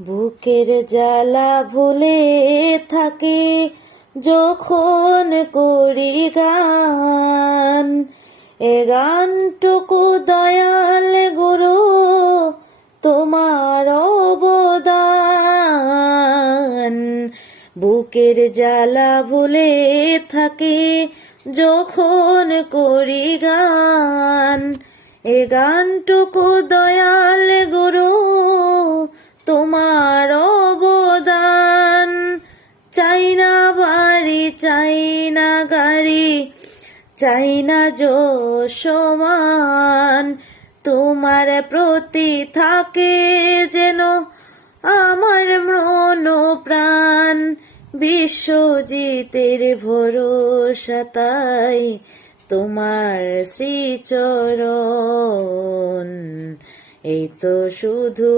বুকের জ্বালা ভুলে থাকি যখন করি গান, এ গানটুকু দয়াল গুরু তোমার অবদান। বুকের জ্বালা ভুলে থাকি যখন করি গান, এ গানটুকু দয়াল গুরু তোমার অবদান। চাই না বাড়ি, চাই না গাড়ি, চাই না যশমান, তোমার প্রতি থাকে যেন আমার মন প্রাণ। বিশ্বজিতের ভরসা তাই তোমার শ্রীচরণ, এই তো শুধু